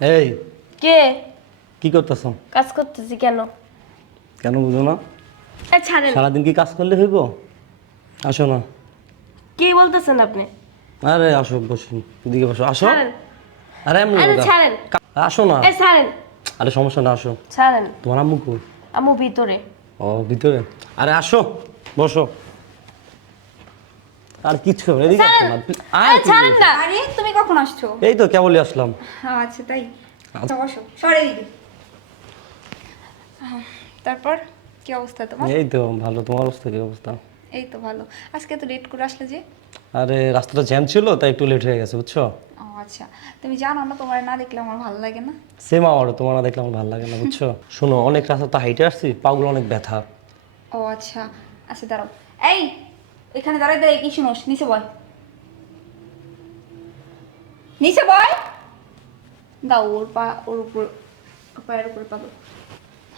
এই। কে? কি করতেছ? কাজ করতেছি কেন? কেন বুঝো না? ছাড়েন। সারাদিন কি কাজ করলে হইব? আসো না। কি বলতেছেন আপনি? আরে আসো বসুন এদিকে বসো। আসো। ছাড়েন। আরে এমনি আরে। ছাড়েন। আসো না। ছাড়েন। আরে সমস্যা না আসো। ছাড়েন। তোমার আম্মু কই? আমু ভিতরে। ও ভিতরে? আরে আসো বসো। আর কিছু হবে না, এদিকে আসো না আরে তুমি। ছাড়েন না। আরে তুমি কখন আসছো? এই তো কেবলই আসলাম। আচ্ছা তাই। আচ্ছা, বসো। সরে দিদি। তারপর? কি অবস্থা তোমার? এই তো ভালো। তোমার অবস্থা কি অবস্থা? এই তো ভালো। আজকে তো লেট করে আসলে যে? আরে রাস্তাটা জ্যাম ছিল তাই একটু লেট হয়ে গেছে বুঝছ? ও আচ্ছা। তুমি জানো না তোমার না দেখলে আমার ভালো লাগে না? সেম আমারও তোমার না দেখলে আমার ভালো লাগে না বুঝছ? শোনো অনেক রাস্তা তো হাইটে আসছি পাগুলো অনেক ব্যথা। ও আচ্ছা। আচ্ছা দাঁড়াও। এই এখানে দাঁড়াই দাঁড়াই কি শুনোস নিচে বয় নিচে বয় দাও ওর পা ওর উপর পায়ের উপরে পাবো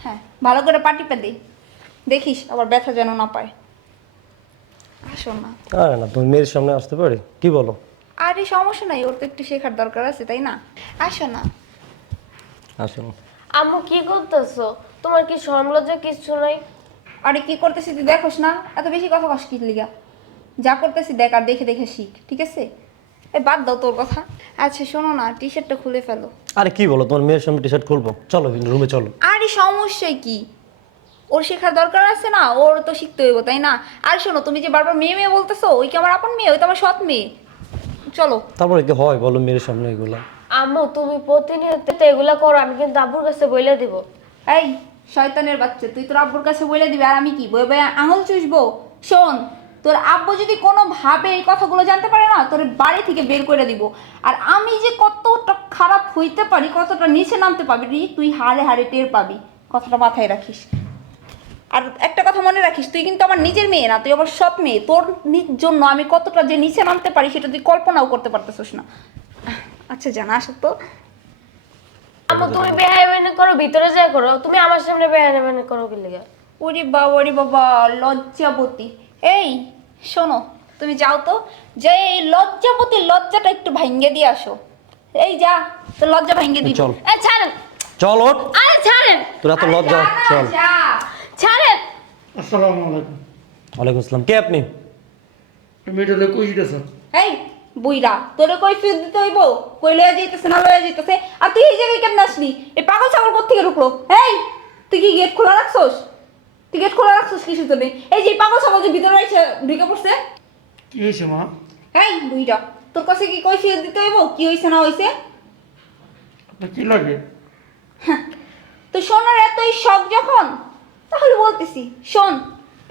হ্যাঁ ভালো করে পা টিপে দে। দেখিস আবার ব্যথা যেন না পায়। আসো না। আরে না তুমি মেয়ের সামনে আসতে পারি? কি বলো? আরে সমস্যা নাই ওর তো একটু শেখার দরকার আছে তাই না? আসো না। আসো আম্মু কি করতেছো? তোমার কি শরম লজ্জা কিছু নাই? আরে কি করতেছি তুই দেখোস না? এত বেশি কথা কস কি লিগা? যা করতেছি দেখ আর দেখে দেখে শিখ ঠিক আছে? এই বাদ দাও তোর কথা। আচ্ছা শোনো না টি শার্টটা খুলে ফেলো। আরে কি বলো তোমার মেয়ের সামনে টি শার্ট খুলবো? চলো রুমে চলো। আরে সমস্যাই কি? ওর শেখার দরকার আছে না ওর তো শিখতে হইব তাই না? আর শোনো তুমি যে বারবার মেয়ে মেয়ে বলতেছো ওই কি আমার আপন মেয়ে? ওই তো আমার সৎ মেয়ে। চলো। তারপরে কি হয় বলো মেয়ের সামনে এগুলা? আম্মু তুমি প্রতিনিয়ত তো এগুলা করো আমি কিন্তু আব্বুর কাছে বলে দিব। এই শয়তানের বাচ্চা তুই তোর আব্বুর কাছে বলে দিবি আর আমি কি? বই বই আঙুল চুষবো? শোন তোর আব্বু যদি কোনো ভাবে এই কথাগুলো জানতে পারে না তোর বাড়ি থেকে বের করে দিব। আর আমি যে কতটা খারাপ হইতে পারি কতটা নিচে নামতে পাবি তুই হারে হারে টের পাবি। কথাটা মাথায় রাখিস। আর একটা কথা মনে রাখিস তুই কিন্তু আমার নিজের মেয়ে না তুই আমার সৎ মেয়ে। তোর জন্য আমি কতটা যে নিচে নামতে পারি সেটা তুই কল্পনাও করতে পারতেছিস না। আচ্ছা জানা আসো তো। আম্মু তুমি বেহাইমেনে করো ভিতরে যা করো। তুমি আমার সামনে বেহাইমেনে করো কি লেগে? ওরে বাবা ওরে বাবা লজ্জাবতী। এই শোনো তুমি যাও তো যে এই লজ্জাবতী লজ্জাটা একটু ভাঙ্গে দিয়ে আসো। এই যা তো লজ্জা ভাঙ্গে দিই চল। এই ছাড়েন। চল ওঠ। আরে ছাড়েন। তোরা তো লজ্জা। চল। ছাড়েন। আসসালামু আলাইকুম। ওয়ালাইকুম আসসালাম। কে আপনি? মেয়েটা কইটা স্যার এই বুইরা তোরে কই ফির দিতে হইব? কই লয়ে যাইতেছে না লয়ে যাইতেছে? আর তুই এই জায়গায় কেমন আসলি? এই পাগল ছাগল কোথেকে ঢুকলো? এই তুই কি গেট খোলা রাখছস? গেট খোলা রাখছিস কিছু তো নেই। এই যে পাগল ছাগল যে ভিতরে এসে ঢুকে পড়ছে। কি হয়েছে মা? এই দুইটা তোর কাছে কি কই ফির দিতে হইব? কি হইছে না হইছে? কি লাগে? তো সোনার এতই শখ যখন তাহলে বলতেছি শোন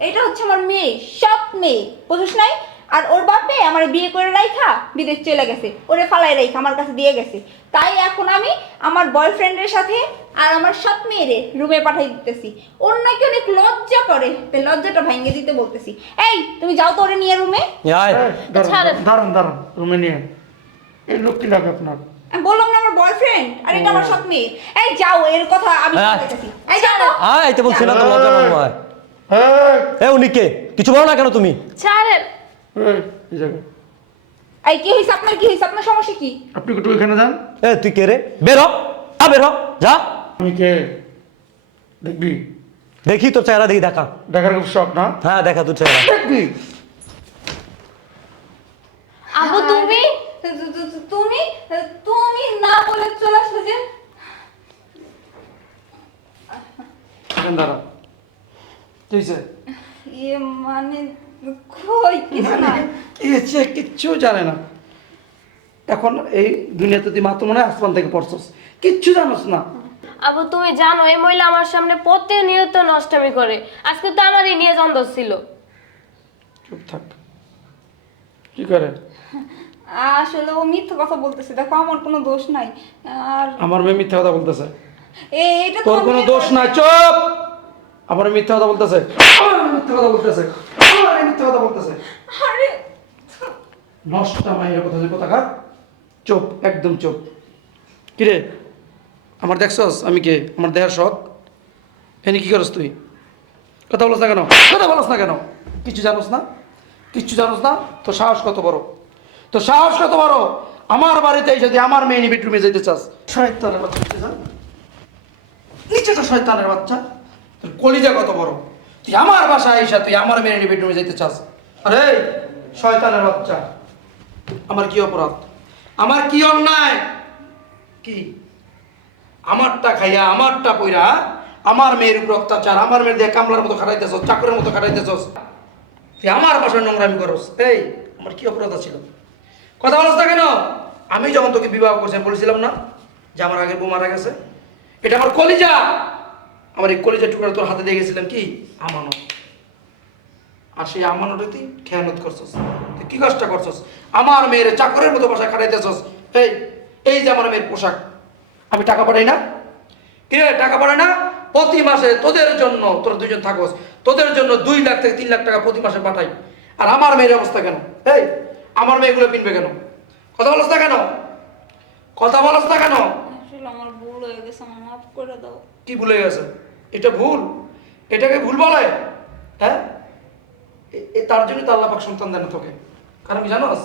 এটা হচ্ছে আমার মেয়ে সব মেয়ে বুঝিস নাই? আর ওর বাপে আমার বিয়ে করে রাইখা বিদেশ চলে গেছে ওরে ফালাই রাইখা আমার কাছে দিয়ে গেছে। তাই এখন আমি আমার বয়ফ্রেন্ডের সাথে আর আমার সৎ মেয়েরে রুমে পাঠাই দিতেছি। ওর নাকি অনেক লজ্জা করে তাই লজ্জাটা ভাঙিয়ে দিতে বলতেছি। এই তুমি যাও তো ওরে নিয়ে রুমে দাঁড়ান, দাঁড়ান রুমে নিয়ে। এই লোক কি লাগে আপনার? আমি বললাম না আমার বয়ফ্রেন্ড আর এটা আমার সৎ মেয়ে। এই যাও এর কথা আমি হ্যাঁ। বলতেছি এই যাও। তো। আয় এই তো বলছি না তো লজ্জা আয় এই, উনি কে? কিছু বলো না কেন তুমি? ছাড়েন। এই, এই জায়গায়। এই কি হয়েছে আপনার কি হয়েছে আপনার সমস্যা কি? আপনি একটু এখানে যান। এ তুই কে রে? বের। আ বের। যা। আমি কে? দেখবি? দেখি তোর চেহারা দেখি দেখা। দেখার খুব শখ না? হ্যাঁ দেখা তোর চেহারা। দেখবি? আব্বু তুমি? তুমি? তুমি না বলে চলে আসলে যে দাঁড়া। ইয়ে মানে কই কিছু না কি হয়েছে কিচ্ছু জানে না। এখন এই দুনিয়াতে তুই মাত্র মনে আসমান থেকে পড়ছস। কিচ্ছু জানোস না। আবু তুমি জানো এই মহিলা আমার সামনে প্রতিনিয়ত নষ্টামি করে। আজকে তো আমারই নিয়ে দ্বন্দ্ব ছিল। চুপ থাক। কি করে? আসলে ও মিথ্যা কথা বলতেছে। দেখো আমার কোনো দোষ নাই। আর আমার মেয়ে মিথ্যা কথা বলতেছে। এ- এটা তোর কোনো দোষ নাই। চুপ! আমার মিথ্যা কথা বলতেছে। আমার মিথ্যা কথা বলতেছে। মিথ্যা কথা বলতেছে। আরে নষ্ট মাইয়ের কথা যে কথা চুপ একদম চুপ। কিরে আমার দেখছস? আমি কে? আমার দেহার শখ? এনে কি করস তুই? কথা বলছ না কেন? কথা বলস না কেন? কিছু জানোস না? কিচ্ছু জানোস না? তোর সাহস কত বড়? তোর সাহস কত বড়? আমার বাড়িতে তুই আমার মেয়ে বেডরুমে যেতে চাস। শয়তানের বাচ্চা নিচে নিচে শয়তানের বাচ্চা। তোর কলিজা কত বড়? তুই আমার বাসায় আইসা তুই আমার মেয়ে বেডরুমে যেতে চাস? আরে শয়তানের বাচ্চা। আমার কি অপরাধ? আমার কি অন্যায়? কি? আমারটা খাইয়া, আমারটা পইরা আমার মেয়ের উপর অত্যাচার, আমার মেয়ের দিয়ে কামলার মতো খাটাইতেছ চাকরের মতো খাটাইতেছ তুই আমার বাসায় নোংরামি করস। এই, আমার কি অপরাধ ছিল কথা বলছ কেন? আমি যখন তোকে বিবাহ করছি বলেছিলাম না যে আমার আগের বউ মারা গেছে? এটা আমার কলিজা। আমার এই কলিজা টুকরা তোর হাতে দিয়ে গেছিলাম কি? আমানত। আর সেই আমানতে তুই খেয়ানত করছস। তুই কি কাজটা করছস? আমার মেয়ের চাকরের মতো বাসায় খাটাইতেছস। এই এই যে আমার মেয়ের পোশাক আমি টাকা পাঠাই না? কিরে টাকা পাঠাই না? প্রতি মাসে তোদের জন্য তোরা দুজন থাকস তোদের জন্য দুই লাখ থেকে তিন লাখ টাকা প্রতি মাসে পাঠাই। আর আমার মেয়ের অবস্থা কেন? এই আমার মেয়েগুলো কিনবে কেন? কথা বলস না কেন? কথা বলস না কেন? আসলে আমার ভুল হয়ে গেছে মাফ করে দাও। কি ভুলে গেছে? এটা ভুল। এটাকে ভুল বলে। হ্যাঁ? তার জন্য তো আল্লাপাক সন্তান দেন তোকে। কারণ কি জানোস?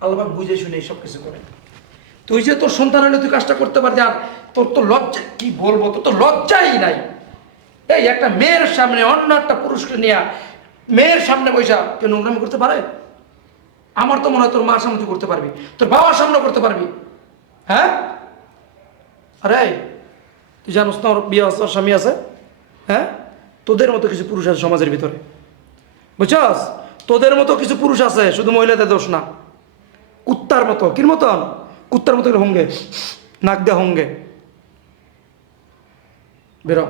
আল্লাপাক বুঝে শুনে সব কিছু করে। তুই যে তোর সন্তান হলে তুই কাজটা করতে পারবি, আর তোর তো লজ্জা, কি বলব, তোর তো লজ্জাই নাই। এই একটা মেয়ের সামনে, অন্য একটা পুরুষকে নিয়ে মেয়ের সামনে বৈশা কেউ নোংরামি করতে পারে? আমার তো মনে হয় তোর মার সামনে তুই করতে পারবি। তোর বাবার সামনে করতে পারবি। হ্যাঁ? আরে তুই জানোস না ওর বিয়ে আছে ওর স্বামী আছে? হ্যাঁ? তোদের মতো কিছু পুরুষ আছে সমাজের ভিতরে। বুঝছস? তোদের মতো কিছু পুরুষ আছে শুধু মহিলাদের দোষ না। কুত্তার মতো। কির মতন? কুত্তার মতো হঙ্গে। নাক দিয়ে হঙ্গে। বেরো।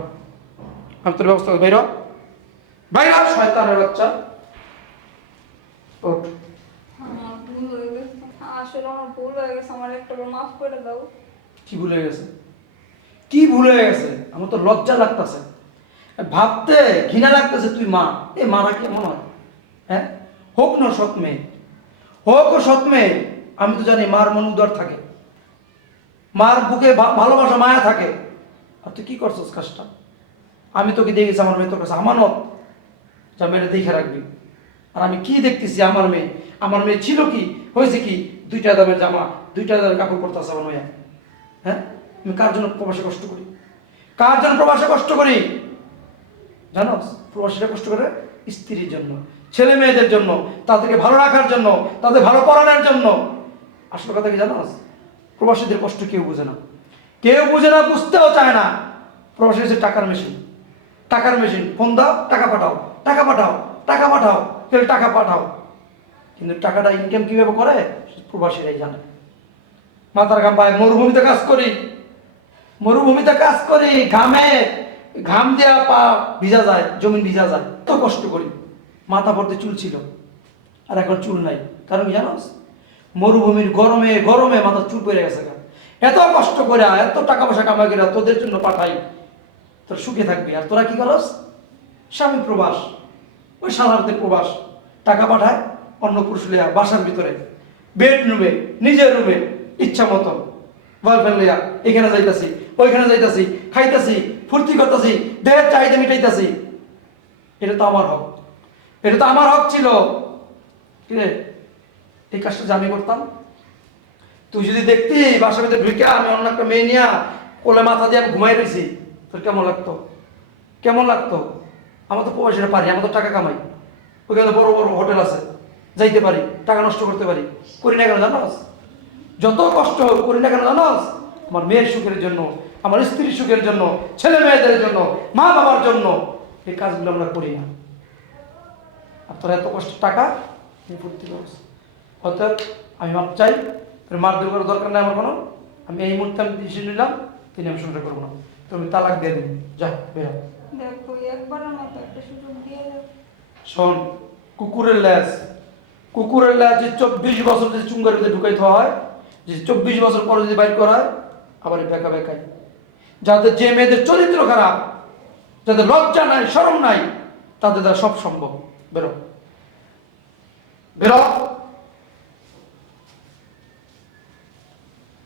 আমি তোর ব্যবস্থা বেরো। বাইরা শয়তানের বাচ্চা। ওঠ। আমার ভুল হয়ে গেছে। আসলে আমার ভুল হয়ে গেছে। আমার একটা মাফ করে দাও। কি ভুলে গেছে? কি ভুলে গেছে? আমার তো লজ্জা লাগতেছে। ভাবতে ঘৃণা লাগতেছে তুই মা। এ মারা কেমন হয়? হ্যাঁ? হোক না সৎ মেয়ে। হোক ও সৎ মেয়ে, আমি তো জানি মার মন উদার থাকে। মার বুকে ভালোবাসা, মায়া থাকে। আর তুই কি করছিস কাজটা? আমি তোকে দেখেছি আমার মেয়ে তোর কাছে আমানত। যা মেয়েটা দেখে রাখবি। আর আমি কি দেখতেছি আমার মেয়ে? আমার মেয়ে ছিল কি? হয়েছে কি? দুইটা দামের জামা, দুইটা দামের কাপড় আমার মেয়ে। হ্যাঁ? আমি কার জন্য প্রবাসে কষ্ট করি? কার জন্য প্রবাসে কষ্ট করি? জানো, প্রবাসীরা কষ্ট করে স্ত্রীর জন্য, ছেলে মেয়েদের জন্য, তাদেরকে ভালো রাখার জন্য, তাদের ভালো পড়ানোর জন্য। আসল কথা কি জানো? প্রবাসীদের কষ্ট কেউ বুঝে না। কেউ বুঝে না, বুঝতেও চায় না। প্রবাসী হচ্ছে টাকার মেশিন। টাকার মেশিন। ফোন দাও, টাকা পাঠাও। টাকা পাঠাও টাকা পাঠাও। কেউ টাকা পাঠাও। কিন্তু টাকাটা ইনকাম কীভাবে করে? প্রবাসীরাই জানে। মাথার ঘাম পায় মরুভূমিতে কাজ করি। মরুভূমিতে কাজ করি, ঘামে, ঘাম দেওয়া পা ভিজা যায়, জমিন ভিজা যায় তো কষ্ট করি। মাথা ভরতে চুল ছিল, আর এখন চুল নাই। কারণ কি জানোস? মরুভূমির গরমে গরমে মাথা চুল পড়ে গেছে এত কষ্ট করে, এত টাকা পয়সা কামাই করে তোদের জন্য পাঠাই। তোর সুখে থাকবি। আর তোরা কি করস? স্বামী প্রবাস, ওই সাধারণতের প্রবাস। টাকা পাঠায় অন্য পুরুষ লিয়া বাসার ভিতরে। বেড রুমে নিজের রুমে, ইচ্ছা মতো বয়ফ্রেন্ড লিয়া এখানে যাইতাছি। ওইখানে যাইতাছি, খাইতাছি, ফুর্তি করতেছি, দেহের চাহিদা মিটাইতাছি। এটা তো আমার হক। এটা তো আমার হক ছিল। কি রে? এই কাজটা জানি করতাম? তুই যদি দেখতি বাসার ভিতরে ঢুকে আমি অন্য একটা মেয়ে নিয়ে কোলে মাথা দিয়ে আমি ঘুমাই রয়েছি তোর কেমন লাগতো? কেমন লাগতো? আমার তো পয়সাটা পারি, আমার তো টাকা কামাই। ওইখানে বড় বড় হোটেল আছে, যাইতে পারি, টাকা নষ্ট করতে পারি। করি না কেন জানোস? যত কষ্ট করি না কেন জানোস? আমার মেয়ের সুখের জন্য আমার স্ত্রীর সুখের জন্য ছেলে মেয়েদের জন্য মা বাবার জন্য এই কাজগুলো আমরা করি না। আর তোর এত কষ্ট টাকা? এই ফুর্তি করছ অতএব আমি মাপ চাই মারধর করার দরকার নেই আমার কোনো। আমি এই মুহূর্তে আমি ডিসিশন নিলাম তিনি আমি সংসার করব না। তুমি তালাক দিয়ে দিন যা বেরো। শোন কুকুরের ল্যাস কুকুরের ল্যাস যে চব্বিশ বছর যদি চুঙ্গার ভিতরে ঢুকাইতে হয় যে চব্বিশ বছর পরে যদি বাইর করা হয় আবার বেকা বেকাই যাদের যে মেয়েদের চরিত্র খারাপ যাদের লজ্জা নাই সরম নাই তাদের দ্বারা সব সম্ভব। বেরো। বেরো।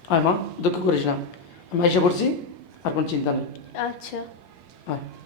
আয় মা দুঃখ করিস না। আমি এসে করছি আর কোন চিন্তা নেই। আচ্ছা। আয়।